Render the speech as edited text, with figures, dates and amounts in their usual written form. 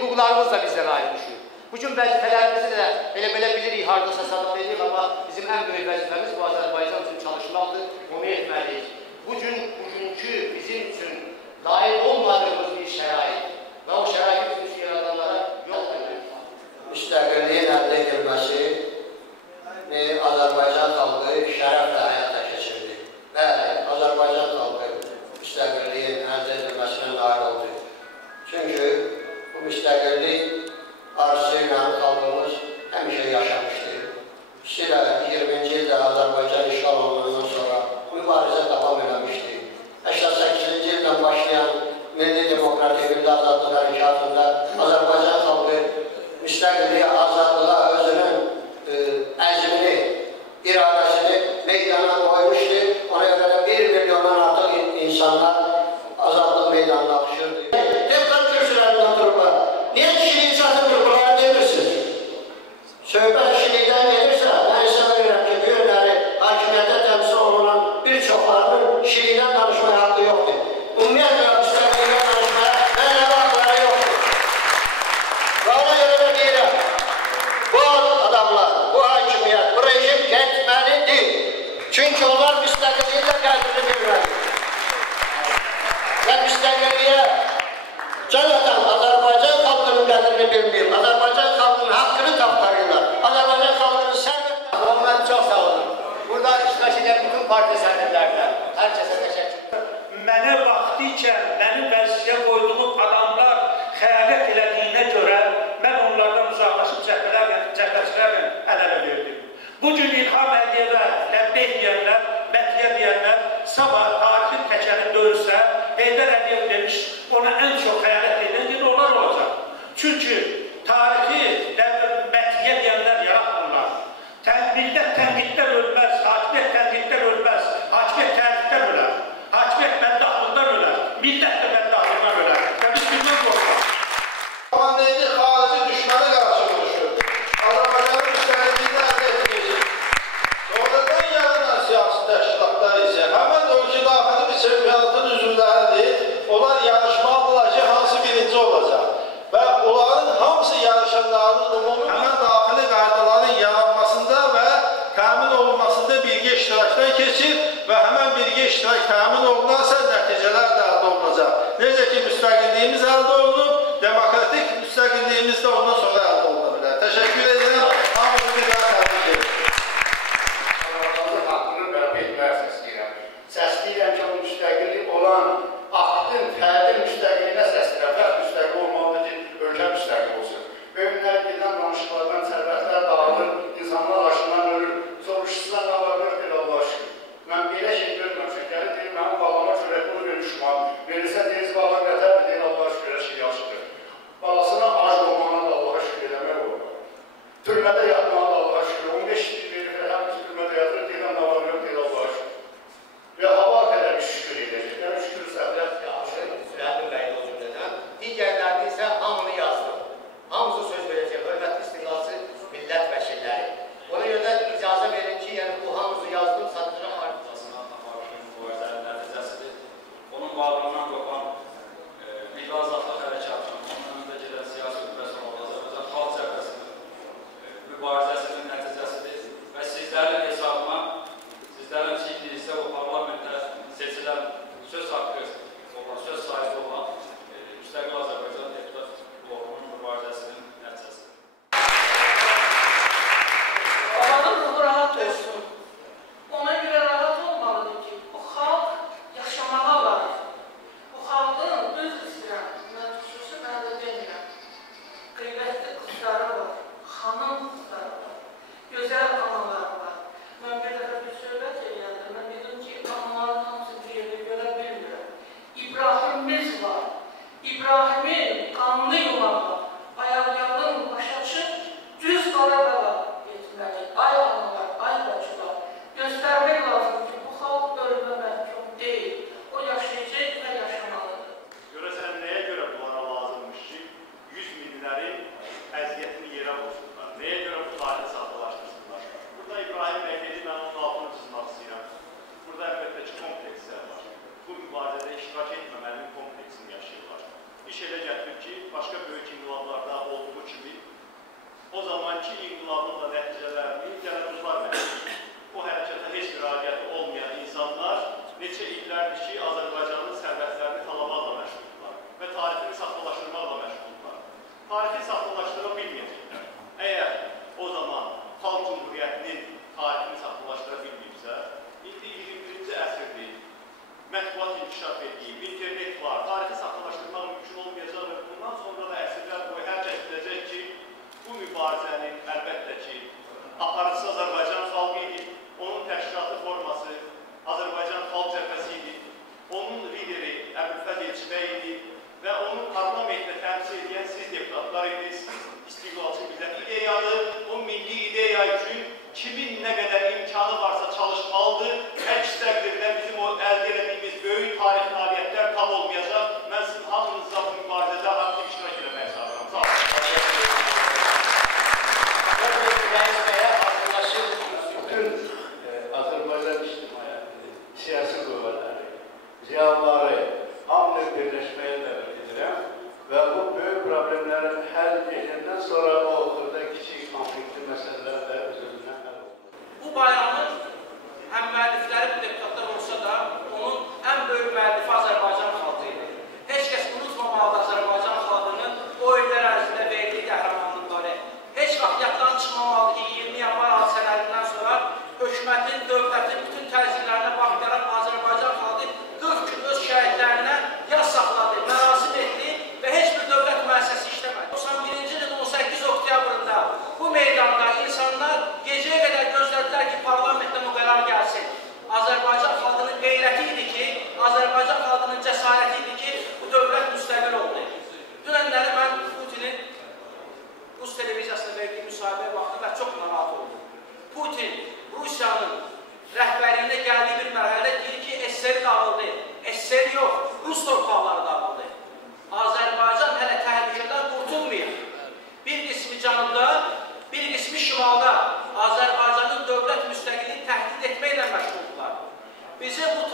hüquqlarımız da bizdən ayrı düşür. Bugün vəzifələrimizi də elə-belə bilirik, haradasa sadaq edirik, amma bizim ən böyük vəzifəmiz bu Azərbaycan üçün çalışmaqdır, onu etməliyik. Bugünkü bizim üçün layiq olmadığımız bir şərait və o şəraiti bizim üçün yaradanlara yol verir. Müstəqilliyin əldə edilməsi Azərbaycan xalqı şərəflə həyata keçirdi. Bəli, Azərbaycan xalqı müstəqilliyin əldə edilməsinə nail oldu. Çünki bu müstəqillik arzusu ilə xalqımız həmişə yaşamışdır. Xüsusilə 20-ci ildə Azərbaycan işğal olunandan sonra mübarizə davam eləmişdir. 88-ci ildən başlayan Milli Demokratik Milli Azadlıq Hərəkatında Azərbaycan xalqı müstəqilliyə, azadlığa özünün əzmini, iradəsini meydana qoymuşdur. Ona görə də 1 milyondan artıq insanlar azadlıq meydanına axışırdı. Deputat kürsülərindən dururlar. Niyə kişiliyi çatırmır, bunları demirsiniz? Söhbət kişilikdən gelirsə, mən hesab edirəm ki, bu günləri hakimiyyətə təmsil olunan bir çoxlarının kişilikdən danışmaya haqqı yoxdur. Ümumiyyətlə, müstəqillikdən danışmaya və nə vaxtları yoxdur. Və ona görə də deyirəm, bu adamlar, bu hakimiyyət, bu rejim getməlidir. Çünki onlar müstəqilliyin də qədrini bilməlidir. Və müstəqilliyə cəzətən Azərbaycan xalqının qədrini bilməyib, Azərbaycan xalqının haqqını tapdarırlar. Azərbaycan xalqının sərvətlə. Mən çox sağ olun. Burada iştirak edən bütün partiya sərvətlərlə hər kəsə təşəkkür. Mənə vaxtı ikən, mənim vəzifəyə qoyduğum adamlar xəyanət elədiyinə görə mən onlardan uzaqlaşıb cəbhəçilərlə əl-ələ verdim. Bugün İlham Əliyevə ləbbeyh deyənlər, məthiyə deyənlər, sabah tarixin təkəri dönsə, Heydər Əliyev demiş, ona ən çox xəyanət edən onlar olacaq. Çünki tarixi məthiyə deyənlər yaratmırlar. Millət tənqiddən ölməz, hakimiyyət tənqiddən ölməz, hakimiyyət tərifdən ölər, hakimiyyət məddahlıqdan ölər, millət də məddahlıqdan ölər. Və biz bilmən qorxaq. Komandaydı xarici düşməni qarşı vuruşur. Azərbaycanın müstəqilliyini əldə etməyəcək. Sonradan yaranan siyasi təşkilatlar isə həmən ölkə daxili bir çempionatın üzvləridir. Onlar yarışmalıdırlar ki, hansı birinci olacaq. Və onların hamısı yarışanların ümumi daxili qaydaların yaranmasında və təmin olunmasında birgə iştirakdan keçir və həmən birgə iştirak təmin olunarsa nəticələr də əldə olunacaq. Necə ki, müstəqilliyimiz əldə olunub, demokratik müstəqilliyimiz də ondan sonra əldə oluna bilər. Təşəkkür edirəm. Hamını bir daha təbrik edirəm. Azərbaycanın haqqını bərpa etməyə səsləyirəm. Səsləyirəm ki, o müstəqillik olan aktın, fərdin müstəqilliyinə səsləyirəm. Fərd müstəqil olmalıdır ki, ölkə müstəqil olsun. Böyünlər gedən danışıqlardan sərvətlər dağılır, insanlar aşından ölür, soruşsular qalırlar, deyil Allah şükür. Mən belə şey görməmişəm, gəlir deyil, mənim balama çörək bunu vermişəm, verirsə deyiz, bala qətər mi deyil, Allah şükür, şey yaşıdır. Balasına ac olmağına da Allah'a şükür eləmək olur. Türmədə yatmağa da Allah'a şükür, 15 il verir, həmisi türmədə yatır, deyilən də var, deyil Allah'a şükür. Və hava qədər bir şükür edəcək, yəni şükür səhlət yaxşı, sürətli bəydə o cümlədən. Digərlərini isə hamını yazdım. Hamısı söz verəcək, hörmətli istiqlalçı millət vəkilləri. Ona görə də icazə verin ki, yəni bu hamısı yazdım, satıcıram artıqlasına mübarizənin nəticəsidir. Onun bağlamından qopan Milli Azadlıq Hərəkatının, onun önündə gedən siyasi qüvvəsi olan Azərbaycan Xalq Cəbhəsinin mübarizəsinin nəticəsidir və sizlərin hesabına, sizlərin çiğniyinizdə o parlamentdə seçilən söz haqqı olan, söz sahibi olan müstəqil Azərbaycan deputat blokunun mübarizəsinin nəticəsidir. Babanın ruhu rahat olsun. Ona görə rahat olmalıdır ki, bu xalq yaşamağa var. Bu xalqın öz istəyirəm, mən xüsusi məndə demirəm. Qeybətli qızları var, xanım qızları var, gözəl analar var. Mən bir dəfə bir söhbət eləyəndim, mən dedim ki, analarının hamısı bir yerdə görə bilmirəm. İbrahimimiz var, İbrahimin qanlı yumağı, ayaqyalın başa çıx, düz Qarabağa getməli. Ay analar, ay bacılar, göstərmək lazım ki, bu xalq ölümə məhkum deyil. O yaşayacaq və yaşamalıdır. Görəsən, nəyə görə bunlara lazımmış ki, 100 minləri əziyyətini yerə vursunlar? Nəyə görə bu tarixi saxtalaşdırsınlar? Burada İbrahim bəy dedi, mən onun altını çizmək istəyirəm. Burada əlbəttə ki, komplekslər var. Bu mübarizədə iştirak etməməlinin kompleksini yaşayırlar. İş elə gətirib ki, başqa böyük inqilablar sonra o xırda kiçik konflikti məsələlər də öz-özünə həll olunur. Bu bayramın həm müəllifləri bu deputatlar olsa da, onun ən böyük müəllifi Azərbaycan xalqı idi. Heç kəs unutmamalıdır Azərbaycan xalqının o illər ərzində verdiyi qəhrəmanlıqları. Heç vaxt yaddan çıxmamalıdır ki, 20 yanvar hadisələrindən sonra hökumətin, dövlətin bütün təzyiqlərinə baxmayaraq Azərbaycan xalqı 40 gün öz şəhidlərinə yas saxladı, mərasim etdi və heç bir dövlət müəssisəsi işləmədi. 91-ci ilin 18 oktyabrında bu meydanda insanlar gecəyə qədər gözlədilər ki, parlamentdən o qərar gəlsin. Azərbaycan xalqının qeyrəti idi ki, Azərbaycan xalqının cəsarəti idi ki, bu dövlət müstəqil oldu. Dünənləri mən Putinin Rus televiziyasına verdiyi müsahibəyə baxdım və çox narahat oldum. Putin Rusiyanın rəhbərliyinə gəldiyi bir mərhələdə deyir ki, SSR dağıldı. SSR yox, Rus torpaqları dağıldı. Azərbaycan hələ təhlükədən qurtulmayır. Bir qismi cənubda, bir qismi şimalda Azərbaycanın dövlət müstəqilliyi təhdid etməklə məşğuldular. Bizim bu